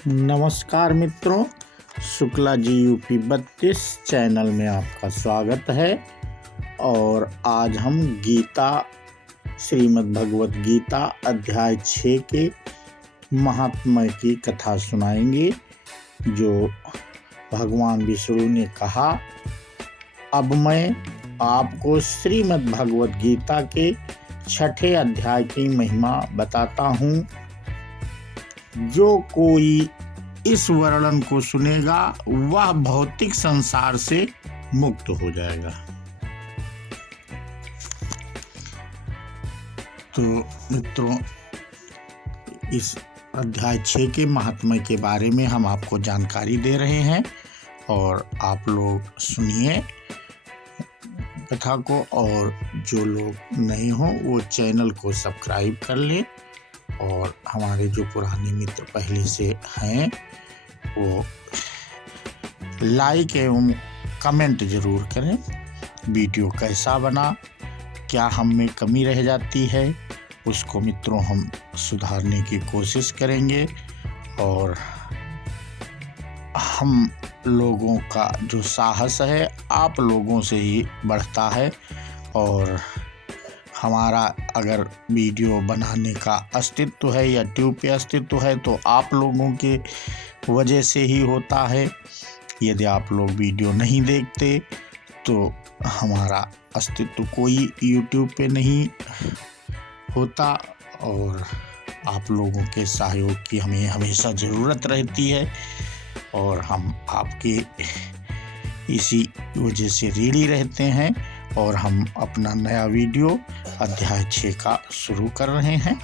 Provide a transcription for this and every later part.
नमस्कार मित्रों, Shukla ji UP 32 channel में आपका स्वागत है। और आज हम गीता श्रीमद् भगवत गीता अध्याय 6 के महात्म्य की कथा सुनाएंगे। जो भगवान विष्णु ने कहा, अब मैं आपको श्रीमद् भगवत गीता के 6ठे अध्याय की महिमा बताता हूँ। जो कोई इस वर्णन को सुनेगा वह भौतिक संसार से मुक्त हो जाएगा। तो मित्रों, इस अध्याय 6 के महात्म्य के बारे में हम आपको जानकारी दे रहे हैं और आप लोग सुनिए कथा को। और जो लोग नहीं हो वो चैनल को सब्सक्राइब कर लें और हमारे जो पुराने मित्र पहले से हैं वो लाइक एवं कमेंट ज़रूर करें। वीडियो कैसा बना, क्या हम में कमी रह जाती है, उसको मित्रों हम सुधारने की कोशिश करेंगे। और हम लोगों का जो साहस है आप लोगों से ही बढ़ता है। और हमारा अगर वीडियो बनाने का अस्तित्व है या ट्यूब पे अस्तित्व है तो आप लोगों के वजह से ही होता है। यदि आप लोग वीडियो नहीं देखते तो हमारा अस्तित्व कोई यूट्यूब पे नहीं होता। और आप लोगों के सहयोग की हमें हमेशा ज़रूरत रहती है और हम आपके इसी वजह से रेडी रहते हैं। और हम अपना नया वीडियो अध्याय 6 का शुरू कर रहे हैं।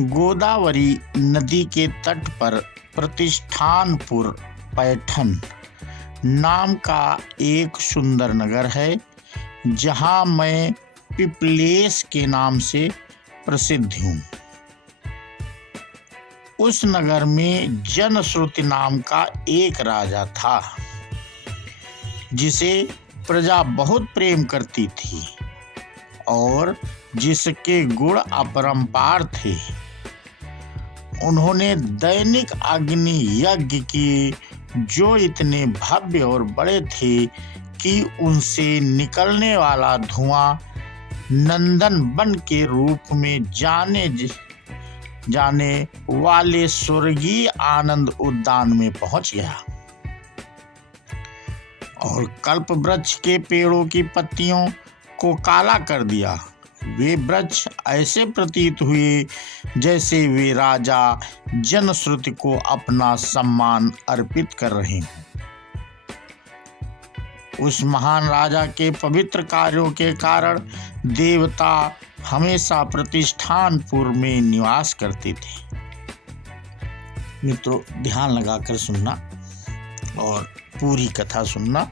गोदावरी नदी के तट पर प्रतिष्ठानपुर पैठन नाम का एक सुंदर नगर है, जहां मैं पिपलेश के नाम से प्रसिद्ध हूँ। उस नगर में जनश्रुति नाम का एक राजा था, जिसे प्रजा बहुत प्रेम करती थी और जिसके गुण अपरंपार थे। उन्होंने दैनिक अग्नि यज्ञ किए, जो इतने भव्य और बड़े थे कि उनसे निकलने वाला धुआं नंदन वन के रूप में जाने वाले स्वर्गीय आनंद उद्यान में पहुंच गया और कल्प वृक्ष के पेड़ों की पत्तियों को काला कर दिया। वे वृक्ष ऐसे प्रतीत हुए जैसे वे राजा जनश्रुति को अपना सम्मान अर्पित कर रहे हों। उस महान राजा के पवित्र कार्यों के कारण देवता हमेशा प्रतिष्ठानपुर में निवास करते थे। मित्रों, ध्यान लगाकर सुनना और पूरी कथा सुनना।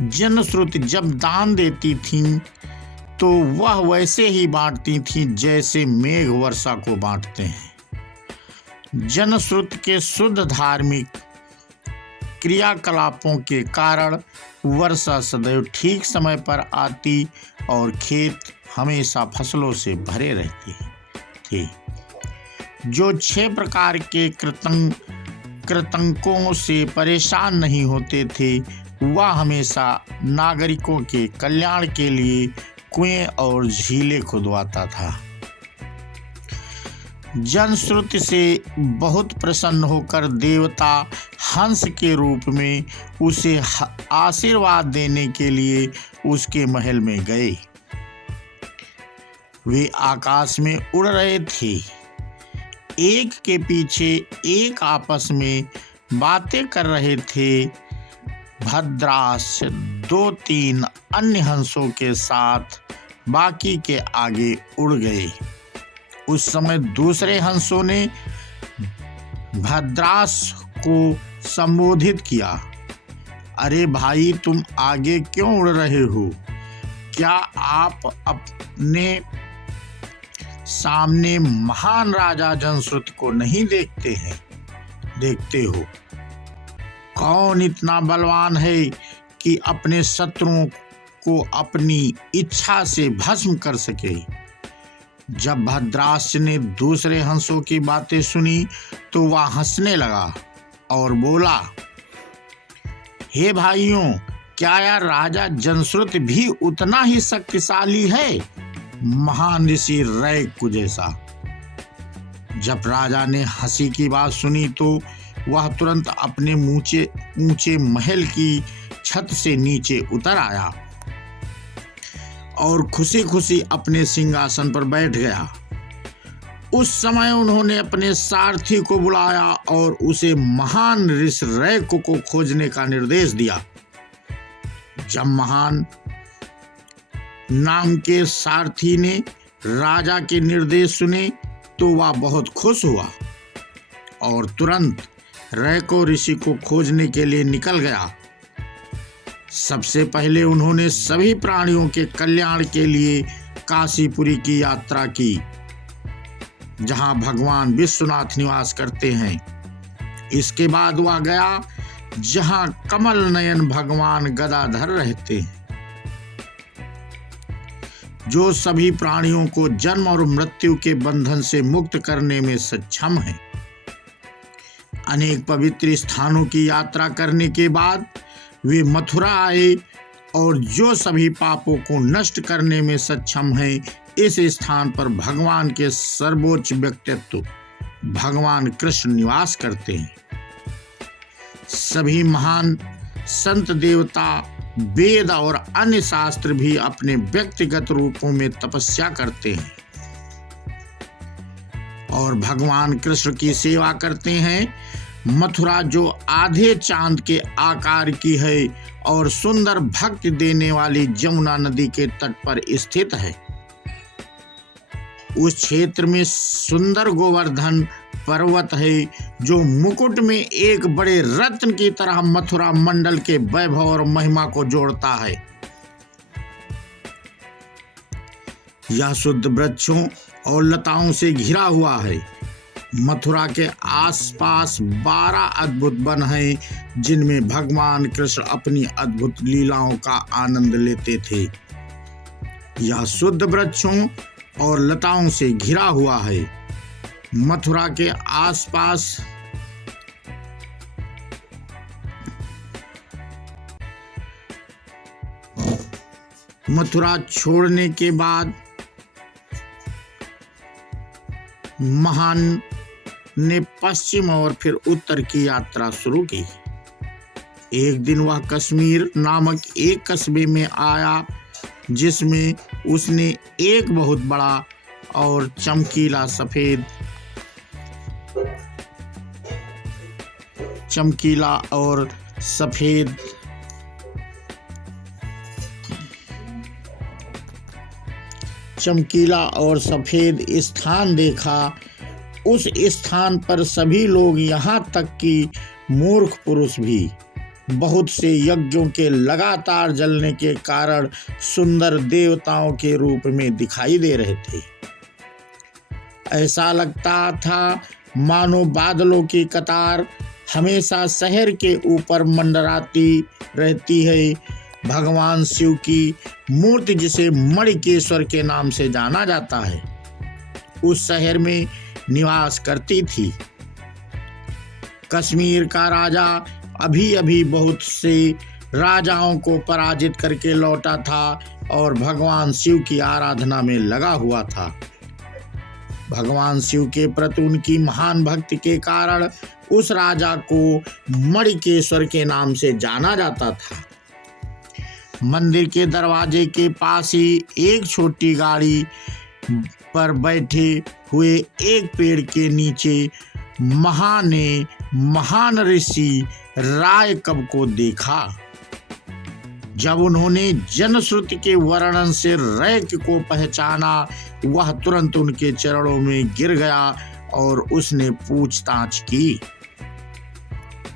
जनश्रुति जब दान देती थीं तो वह वैसे ही बांटती थीं जैसे मेघ वर्षा को बांटते हैं। जनश्रुति के शुद्ध धार्मिक क्रियाकलापों के कारण वर्षा सदैव ठीक समय पर आती और खेत हमेशा फसलों से भरे रहते थे। जो 6 प्रकार के कृतंकों से परेशान नहीं होते थे, वह हमेशा नागरिकों के कल्याण के लिए कुएं और झीलें खुदवाता था। जनश्रुति से बहुत प्रसन्न होकर देवता हंस के रूप में उसे आशीर्वाद देने के लिए उसके महल में गए। वे आकाश में उड़ रहे थे, एक के पीछे एक आपस में बातें कर रहे थे। भद्रास 2-3 अन्य हंसों के साथ बाकी के आगे उड़ गए। उस समय दूसरे हंसों ने भद्रास को संबोधित किया, अरे भाई, तुम आगे क्यों उड़ रहे हो? क्या आप अपने सामने महान राजा जनश्रुति को नहीं देखते हो? कौन इतना बलवान है कि अपने शत्रुओं को अपनी इच्छा से भस्म कर सके? जब भद्रास्य ने दूसरे हंसों की बातें सुनी तो वह हंसने लगा और बोला, हे भाइयों, क्या यह राजा जनश्रुत भी उतना ही शक्तिशाली है, महान ऋषि रैक जैसा। जब राजा ने हंसी की बात सुनी तो वह तुरंत अपने ऊंचे महल की छत से नीचे उतर आया और खुशी खुशी अपने सिंहासन पर बैठ गया। उस समय उन्होंने अपने सारथी को बुलाया और उसे महान ऋषि रैक को खोजने का निर्देश दिया। जब महान नाम के सारथी ने राजा के निर्देश सुने तो वह बहुत खुश हुआ और तुरंत रैको ऋषि को खोजने के लिए निकल गया। सबसे पहले उन्होंने सभी प्राणियों के कल्याण के लिए काशीपुरी की यात्रा की, जहां भगवान विश्वनाथ निवास करते हैं। इसके बाद वह गया जहां कमल नयन भगवान गदाधर रहते हैं, जो सभी प्राणियों को जन्म और मृत्यु के बंधन से मुक्त करने में सक्षम है। अनेक पवित्र स्थानों की यात्रा करने के बाद वे मथुरा आए और जो सभी पापों को नष्ट करने में सक्षम है, इस स्थान पर भगवान के सर्वोच्च व्यक्तित्व भगवान कृष्ण निवास करते हैं। सभी महान संत देवता, वेद और अन्य शास्त्र भी अपने व्यक्तिगत रूपों में तपस्या करते हैं और भगवान कृष्ण की सेवा करते हैं। मथुरा जो आधे चांद के आकार की है और सुंदर भक्ति देने वाली जमुना नदी के तट पर स्थित है, उस क्षेत्र में सुंदर गोवर्धन पर्वत है, जो मुकुट में एक बड़े रत्न की तरह मथुरा मंडल के वैभव और महिमा को जोड़ता है। यह शुद्ध वृक्षों और लताओं से घिरा हुआ है। मथुरा के आसपास 12 अद्भुत वन हैं, जिनमें भगवान कृष्ण अपनी अद्भुत लीलाओं का आनंद लेते थे। यह शुद्ध वृक्षों और लताओं से घिरा हुआ है। मथुरा के आसपास मथुरा छोड़ने के बाद महान ने पश्चिम और फिर उत्तर की यात्रा शुरू की। एक दिन वह कश्मीर नामक एक कस्बे में आया, जिसमें उसने एक बहुत बड़ा और चमकीला सफेद स्थान देखा। उस स्थान पर सभी लोग, यहाँ तक कि मूर्ख पुरुष भी, बहुत से यज्ञों के लगातार जलने के कारण सुंदर देवताओं के रूप में दिखाई दे रहे थे। ऐसा लगता था मानो बादलों की कतार हमेशा शहर के ऊपर मंडराती रहती है। भगवान शिव की मूर्ति, जिसे मणिकेश्वर के नाम से जाना जाता है, उस शहर में निवास करती थी। कश्मीर का राजा अभी अभी बहुत से राजाओं को पराजित करके लौटा था और भगवान शिव की आराधना में लगा हुआ था। भगवान शिव के प्रति उनकी महान भक्ति के कारण उस राजा को मणिकेश्वर के नाम से जाना जाता था। मंदिर के दरवाजे के पास ही एक छोटी गाड़ी पर बैठे हुए एक पेड़ के नीचे महान ऋषि रायकब को देखा। जब उन्होंने जनश्रुति के वर्णन से रैक को पहचाना, वह तुरंत उनके चरणों में गिर गया और उसने पूछताछ की,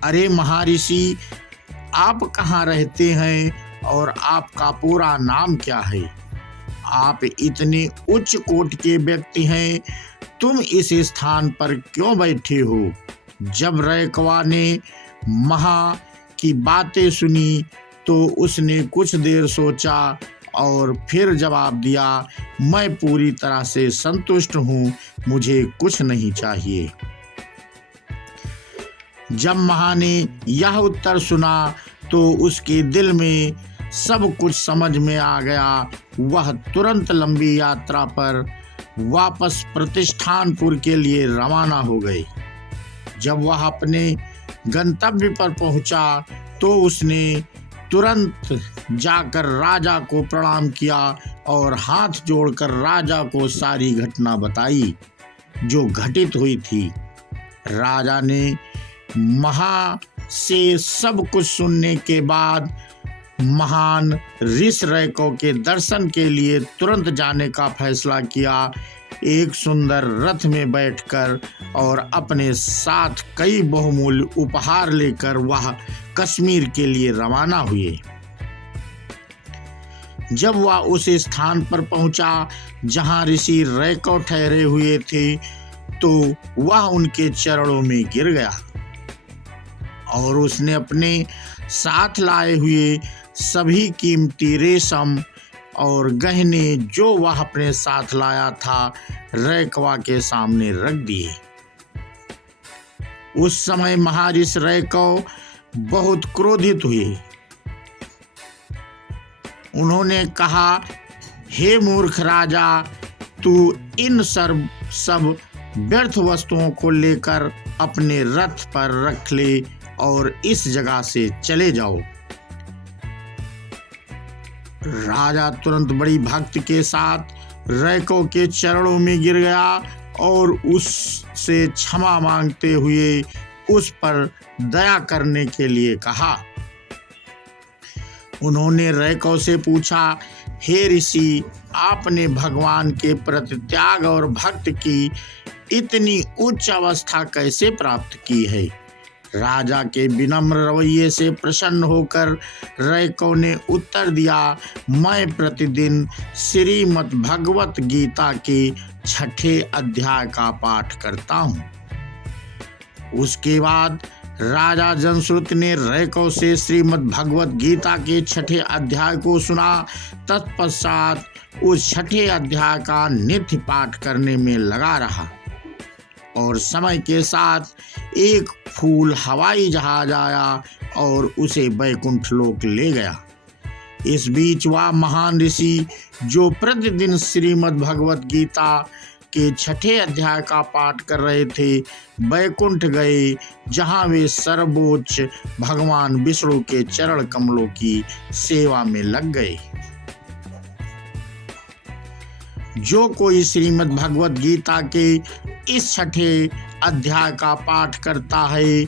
अरे महर्षि, आप कहाँ रहते हैं और आपका पूरा नाम क्या है? आप इतने उच्च कोटि के व्यक्ति हैं, तुम इस स्थान पर क्यों बैठे हो? जब रैकवा ने महा की बातें सुनी तो उसने कुछ देर सोचा और फिर जवाब दिया, मैं पूरी तरह से संतुष्ट हूँ, मुझे कुछ नहीं चाहिए। जब माँ ने यह उत्तर सुना तो उसके दिल में सब कुछ समझ में आ गया। वह तुरंत लंबी यात्रा पर वापस प्रतिष्ठानपुर के लिए रवाना हो गई। जब वह अपने गंतव्य पर पहुंचा तो उसने तुरंत जाकर राजा को प्रणाम किया और हाथ जोड़कर राजा को सारी घटना बताई जो घटित हुई थी। राजा ने महा से सब कुछ सुनने के बाद महान ऋषि रैको के दर्शन के लिए तुरंत जाने का फैसला किया। एक सुंदर रथ में बैठकर और अपने साथ कई बहुमूल्य उपहार लेकर वह कश्मीर के लिए रवाना हुए। जब वह उस स्थान पर पहुंचा जहां ऋषि रैको ठहरे हुए थे तो वह उनके चरणों में गिर गया और उसने अपने साथ लाए हुए सभी कीमती रेशम और गहने जो वह अपने साथ लाया था रैकवा के सामने रख दिए। उस समय महर्षि रैको बहुत क्रोधित हुए। उन्होंने कहा, हे मूर्ख राजा, तू इन सब व्यर्थ वस्तुओं को लेकर अपने रथ पर रख ले और इस जगह से चले जाओ। राजा तुरंत बड़ी भक्ति के साथ रैको के चरणों में गिर गया और उससे क्षमा मांगते हुए उस पर दया करने के लिए कहा। उन्होंने रैको से पूछा, हे ऋषि, आपने भगवान के प्रति त्याग और भक्ति की इतनी उच्च अवस्था कैसे प्राप्त की है? राजा के विनम्र रवैये से प्रसन्न होकर रैको ने उत्तर दिया, मैं प्रतिदिन श्रीमद् भगवत गीता के 6ठे अध्याय का पाठ करता हूँ। उसके बाद राजा जनश्रुत ने रैको से श्रीमद् भगवत गीता के 6ठे अध्याय को सुना। तत्पश्चात उस 6ठे अध्याय का नित्य पाठ करने में लगा रहा और समय के साथ एक फूल हवाई जहाज आया और उसे बैकुंठ लोक ले गया। इस बीच वह महान ऋषि जो प्रतिदिन श्रीमद् भगवत गीता के 6ठे अध्याय का पाठ कर रहे थे बैकुंठ गए, जहां वे सर्वोच्च भगवान विष्णु के चरण कमलों की सेवा में लग गए। जो कोई श्रीमद् भगवत गीता के इस 6ठे अध्याय का पाठ करता है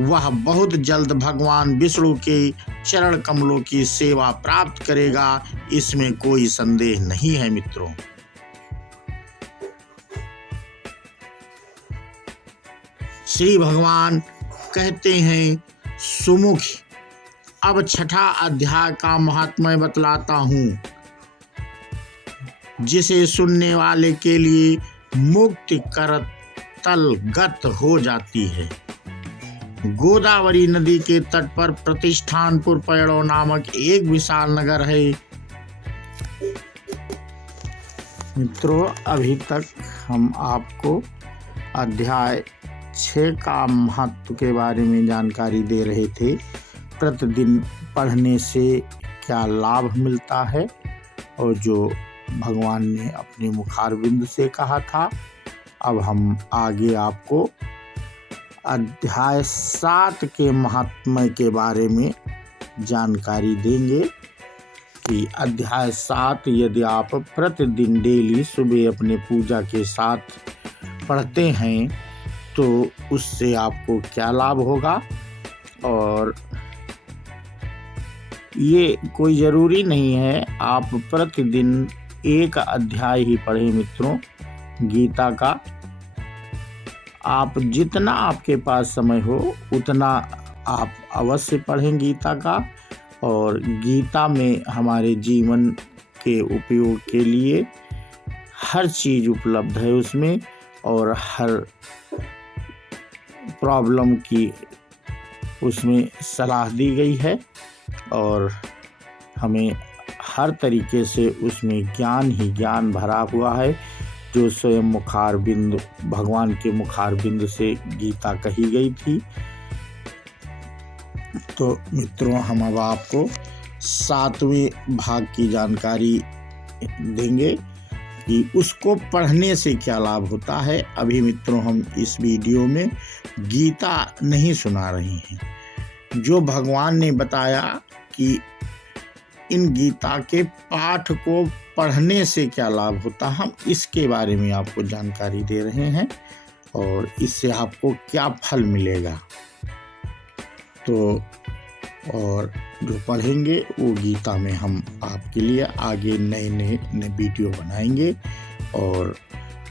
वह बहुत जल्द भगवान विष्णु के चरण कमलों की सेवा प्राप्त करेगा, इसमें कोई संदेह नहीं है मित्रों। श्री भगवान कहते हैं, सुमुख, अब 6ठा अध्याय का महात्म्य बतलाता हूँ, जिसे सुनने वाले के लिए मुक्ति करतलगत हो जाती है। गोदावरी नदी के तट पर प्रतिष्ठानपुर पैड़ो नामक एक विशाल नगर है। मित्रों, अभी तक हम आपको अध्याय 6 का महत्व के बारे में जानकारी दे रहे थे। प्रतिदिन पढ़ने से क्या लाभ मिलता है और जो भगवान ने अपने मुखारविंद से कहा था। अब हम आगे आपको अध्याय 7 के महात्म्य के बारे में जानकारी देंगे कि अध्याय 7 यदि आप प्रतिदिन डेली सुबह अपने पूजा के साथ पढ़ते हैं तो उससे आपको क्या लाभ होगा। और ये कोई ज़रूरी नहीं है आप प्रतिदिन एक अध्याय ही पढ़ें मित्रों गीता का। आप जितना आपके पास समय हो उतना आप अवश्य पढ़ें गीता का। और गीता में हमारे जीवन के उपयोग के लिए हर चीज़ उपलब्ध है उसमें, और हर प्रॉब्लम की उसमें सलाह दी गई है और हमें हर तरीके से उसमें ज्ञान ही ज्ञान भरा हुआ है, जो स्वयं मुखारबिंद भगवान के मुखारबिंद से गीता कही गई थी। तो मित्रों, हम अब आपको 7वें भाग की जानकारी देंगे कि उसको पढ़ने से क्या लाभ होता है। अभी मित्रों, हम इस वीडियो में गीता नहीं सुना रहे हैं। जो भगवान ने बताया कि इन गीता के पाठ को पढ़ने से क्या लाभ होता है, हम इसके बारे में आपको जानकारी दे रहे हैं और इससे आपको क्या फल मिलेगा। तो और जो पढ़ेंगे वो गीता में हम आपके लिए आगे नए वीडियो बनाएंगे और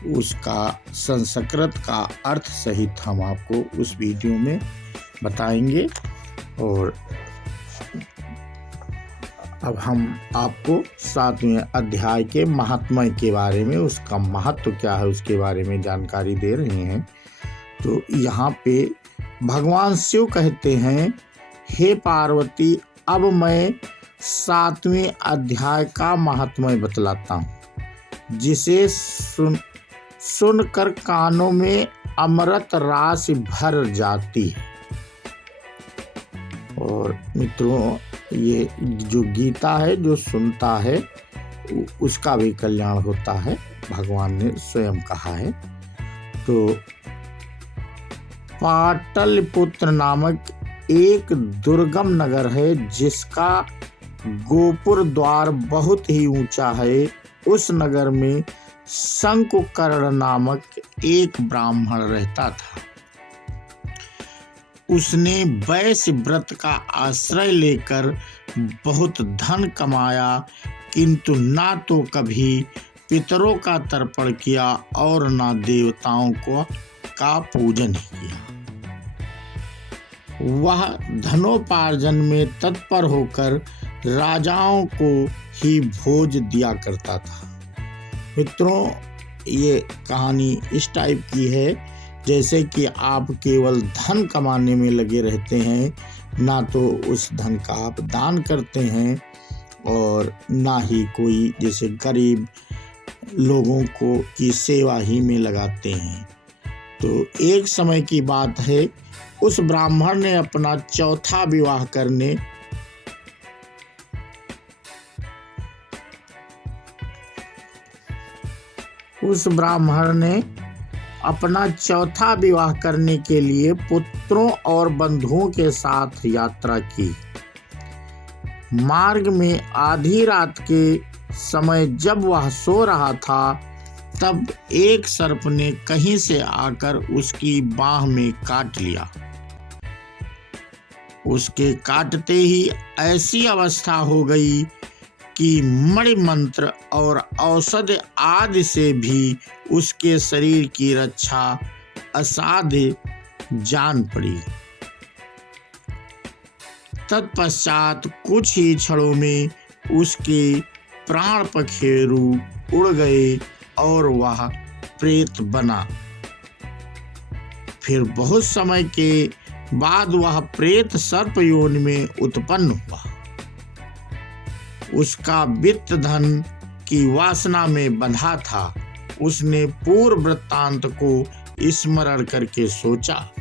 उसका संस्कृत का अर्थ सहित हम आपको उस वीडियो में बताएंगे। और अब हम आपको 7वें अध्याय के महात्म्य के बारे में, उसका महत्व क्या है उसके बारे में जानकारी दे रहे हैं। तो यहाँ पे भगवान शिव कहते हैं, हे पार्वती, अब मैं 7वें अध्याय का महात्म्य बतलाता हूँ, जिसे सुनकर कानों में अमृत राशि भर जाती है। और मित्रों, ये जो गीता है, जो सुनता है उसका भी कल्याण होता है, भगवान ने स्वयं कहा है। तो पाटलिपुत्र नामक एक दुर्गम नगर है, जिसका गोपुर द्वार बहुत ही ऊंचा है। उस नगर में शंकुकर्ण नामक एक ब्राह्मण रहता था। उसने वैश्य व्रत का आश्रय लेकर बहुत धन कमाया, किंतु ना तो कभी पितरों का तर्पण किया और ना देवताओं का पूजन किया। वह धनोपार्जन में तत्पर होकर राजाओं को ही भोज दिया करता था। मित्रों, ये कहानी इस टाइप की है जैसे कि आप केवल धन कमाने में लगे रहते हैं, ना तो उस धन का आप दान करते हैं और ना ही कोई जैसे गरीब लोगों को की सेवा ही में लगाते हैं। तो एक समय की बात है, उस ब्राह्मण ने अपना चौथा विवाह करने के लिए पुत्रों और बंधुओं के साथ यात्रा की। मार्ग में आधी रात के समय जब वह सो रहा था, तब एक सर्प ने कहीं से आकर उसकी बाह में काट लिया। उसके काटते ही ऐसी अवस्था हो गई कि मणि मंत्र और औषधि आदि से भी उसके शरीर की रक्षा असाध्य जान पड़ी। तत्पश्चात कुछ ही क्षणों में उसके प्राण पखेरु उड़ गए और वह प्रेत बना। फिर बहुत समय के बाद वह प्रेत सर्प योनि में उत्पन्न हुआ। उसका वित्त धन की वासना में बंधा था। उसने पूर्व वृत्तांत को स्मरण करके सोचा,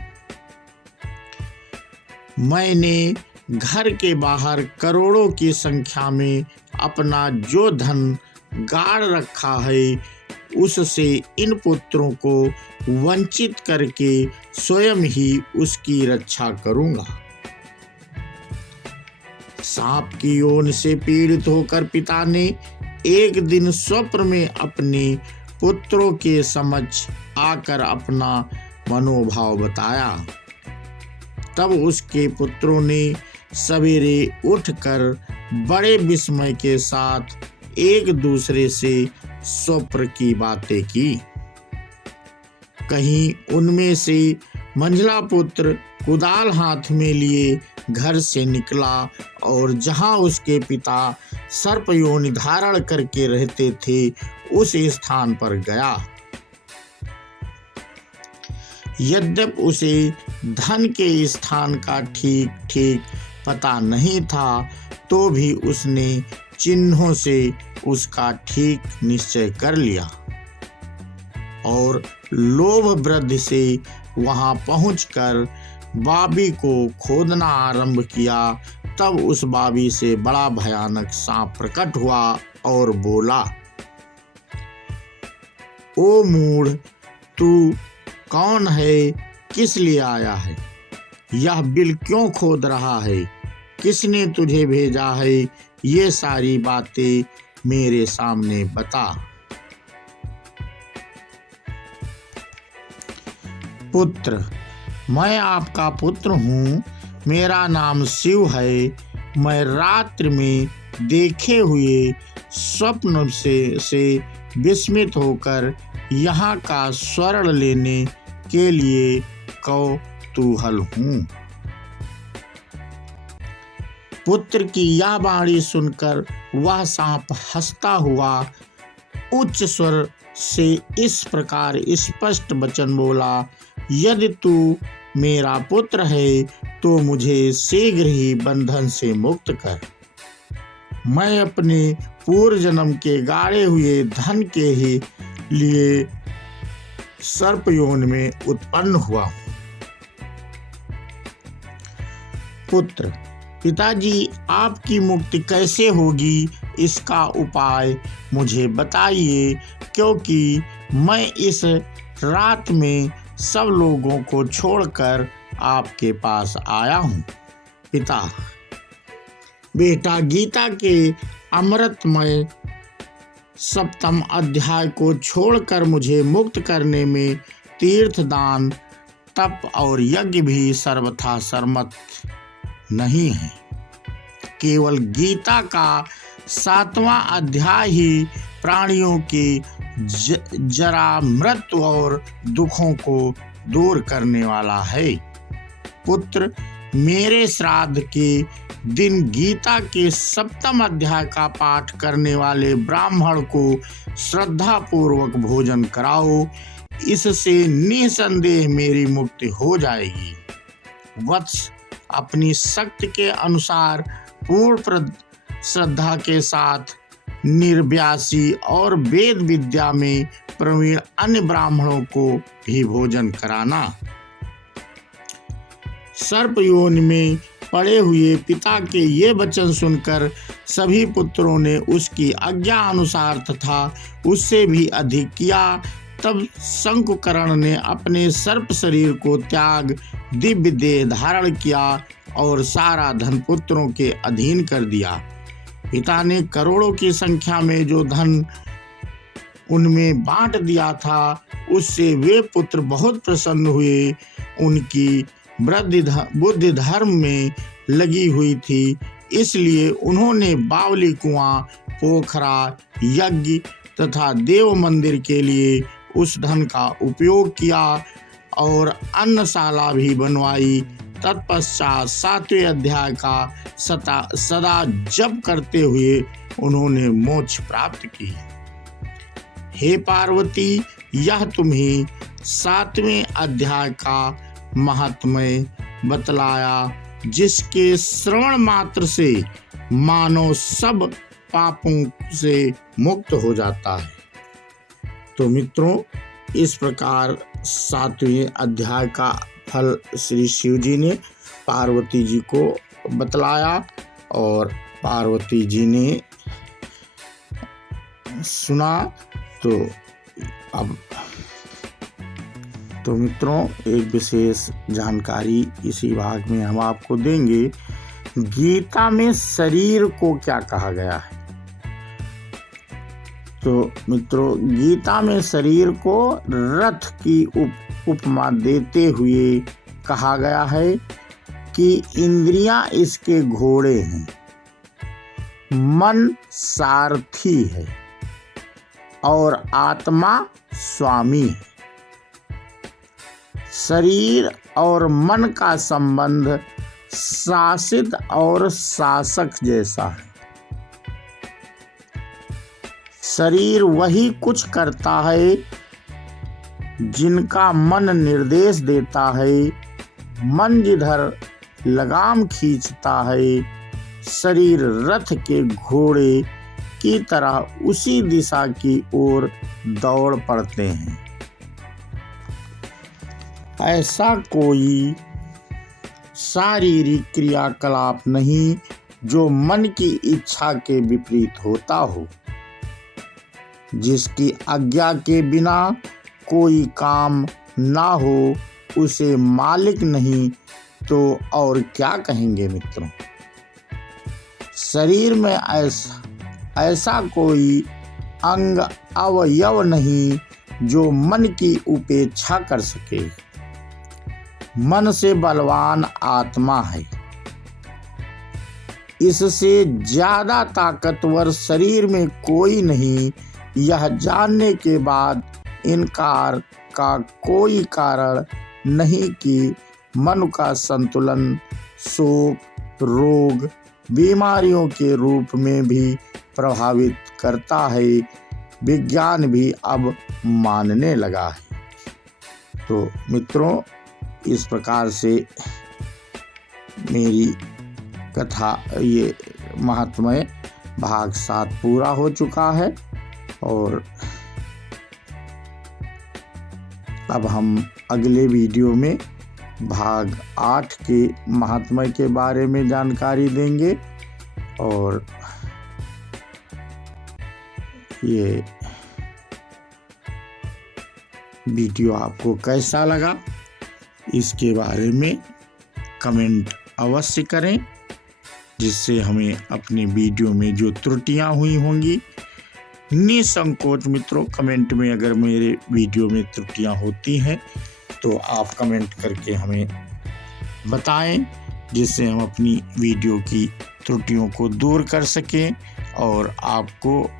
मैंने घर के बाहर करोड़ों की संख्या में अपना जो धन गाड़ रखा है, उससे इन पुत्रों को वंचित करके स्वयं ही उसकी रक्षा करूंगा। सांप की योनि से पीड़ित होकर पिता ने एक दिन स्वप्न में अपने पुत्रों के समक्ष आकर अपना मनोभाव बताया। तब उसके पुत्रों ने सवेरे उठकर बड़े विस्मय के साथ एक दूसरे से स्वप्न की बातें की। कहीं उनमें से मंझला पुत्र कुदाल हाथ में लिए घर से निकला और जहां उसके पिता सर्प योनि धारण करके रहते थे, उस स्थान पर गया। यद्यपि उसे धन के स्थान का ठीक ठीक पता नहीं था, तो भी उसने चिन्हों से उसका ठीक निश्चय कर लिया और लोभ वृद्धि से वहां पहुंचकर बाबी को खोदना आरंभ किया। तब उस बाबी से बड़ा भयानक सांप प्रकट हुआ और बोला, ओ मूढ़, तू कौन है? किस लिए आया है? यह बिल क्यों खोद रहा है? किसने तुझे भेजा है? ये सारी बातें मेरे सामने बता। पुत्र, मैं आपका पुत्र हूँ। मेरा नाम शिव है। मैं रात्रि में देखे हुए स्वप्न से विस्मित होकर यहाँ का स्वर्ण लेने के लिए कौतूहल हूँ। पुत्र की यह वाणी सुनकर वह सांप हंसता हुआ उच्च स्वर से इस प्रकार स्पष्ट वचन बोला, यदि तू मेरा पुत्र है तो मुझे शीघ्र ही बंधन से मुक्त कर। मैं अपने पूर्व जन्म के गाड़े हुए धन के ही लिए सर्प योनि में उत्पन्न हुआ। पुत्र, पिताजी, आपकी मुक्ति कैसे होगी, इसका उपाय मुझे बताइए, क्योंकि मैं इस रात में सब लोगों को छोड़कर आपके पास आया हूँ। पिता, बेटा, गीता के अमृतमय सप्तम अध्याय को छोड़कर मुझे मुक्त करने में तीर्थ, दान, तप और यज्ञ भी सर्वथा सम्मत नहीं है। केवल गीता का 7वां अध्याय ही प्राणियों के जरा, मृत्यु और दुखों को दूर करने वाला है। पुत्र, मेरे श्राद्ध के दिन गीता के 7वें अध्याय का पाठ करने वाले ब्राह्मण को श्रद्धा पूर्वक भोजन कराओ। इससे निसंदेह मेरी मुक्ति हो जाएगी। वत्स, अपनी शक्ति के अनुसार पूर्ण श्रद्धा के साथ निर्व्यासी और वेद विद्या में प्रवीण अन्य ब्राह्मणों को भी भोजन कराना। सर्प योनि में पड़े हुए पिता के ये वचन सुनकर सभी पुत्रों ने उसकी आज्ञा अनुसार तथा उससे भी अधिक किया। तब शंकुकर्ण ने अपने सर्प शरीर को त्याग दिव्य देह धारण किया और सारा धन पुत्रों के अधीन कर दिया। पिता ने करोड़ों की संख्या में जो धन उनमें बांट दिया था, उससे वे पुत्र बहुत प्रसन्न हुए। उनकी बुद्धि धर्म में लगी हुई थी, इसलिए उन्होंने बावली कुआं, पोखरा, यज्ञ तथा देव मंदिर के लिए उस धन का उपयोग किया और अन्नशाला भी बनवाई। तत्पश्चात 7वें अध्याय का सदा जप करते हुए उन्होंने मोक्ष प्राप्त की। हे पार्वती, यह तुम्हें 7वें अध्याय का महात्म्य बतलाया, जिसके श्रवण मात्र से मानव सब पापों से मुक्त हो जाता है। तो मित्रों, इस प्रकार 7वें अध्याय का फल श्री शिव जी ने पार्वती जी को बतलाया और पार्वती जी ने सुना। तो मित्रों, एक विशेष जानकारी इसी भाग में हम आपको देंगे। गीता में शरीर को क्या कहा गया है? तो मित्रों, गीता में शरीर को रथ की उपमा देते हुए कहा गया है कि इंद्रियां इसके घोड़े हैं, मन सारथी है और आत्मा स्वामी है। शरीर और मन का संबंध शासित और शासक जैसा है। शरीर वही कुछ करता है जिनका मन निर्देश देता है। मन जिधर लगाम खींचता है, शरीर रथ के घोड़े की तरह उसी दिशा की ओर दौड़ पड़ते हैं। ऐसा कोई शारीरिक क्रियाकलाप नहीं जो मन की इच्छा के विपरीत होता हो। जिसकी आज्ञा के बिना कोई काम ना हो उसे मालिक नहीं तो और क्या कहेंगे मित्रों। शरीर में ऐसा कोई अंग अवयव नहीं जो मन की उपेक्षा कर सके। मन से बलवान आत्मा है। इससे ज्यादा ताकतवर शरीर में कोई नहीं। यह जानने के बाद इनकार का कोई कारण नहीं कि मन का संतुलन शोक, रोग, बीमारियों के रूप में भी प्रभावित करता है। विज्ञान भी अब मानने लगा है। तो मित्रों, इस प्रकार से मेरी कथा ये महात्म्य भाग 7 पूरा हो चुका है और अब हम अगले वीडियो में भाग 8 के महात्म्य के बारे में जानकारी देंगे। और ये वीडियो आपको कैसा लगा इसके बारे में कमेंट अवश्य करें, जिससे हमें अपने वीडियो में जो त्रुटियां हुई होंगी निसंकोच मित्रों कमेंट में अगर मेरे वीडियो में त्रुटियां होती हैं तो आप कमेंट करके हमें बताएं, जिससे हम अपनी वीडियो की त्रुटियों को दूर कर सकें और आपको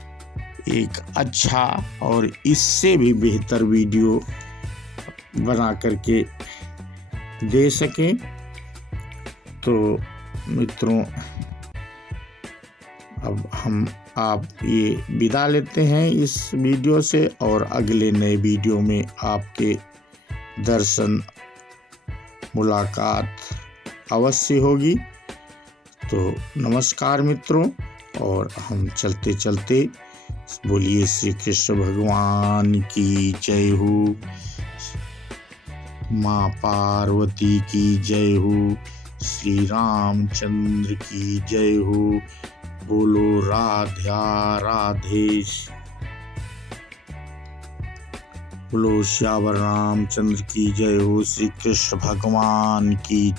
एक अच्छा और इससे भी बेहतर वीडियो बना करके दे सकें। तो मित्रों, अब आप ये विदा लेते हैं इस वीडियो से और अगले नए वीडियो में आपके दर्शन मुलाकात अवश्य होगी। तो नमस्कार मित्रों, और हम चलते चलते बोलिए श्री कृष्ण भगवान की जय हो, माँ पार्वती की जय हो, श्री रामचंद्र की जय हो, बोलो राधा राधेश, बोलो श्यावर रामचंद्र की जय हो, श्री कृष्ण भगवान की जय।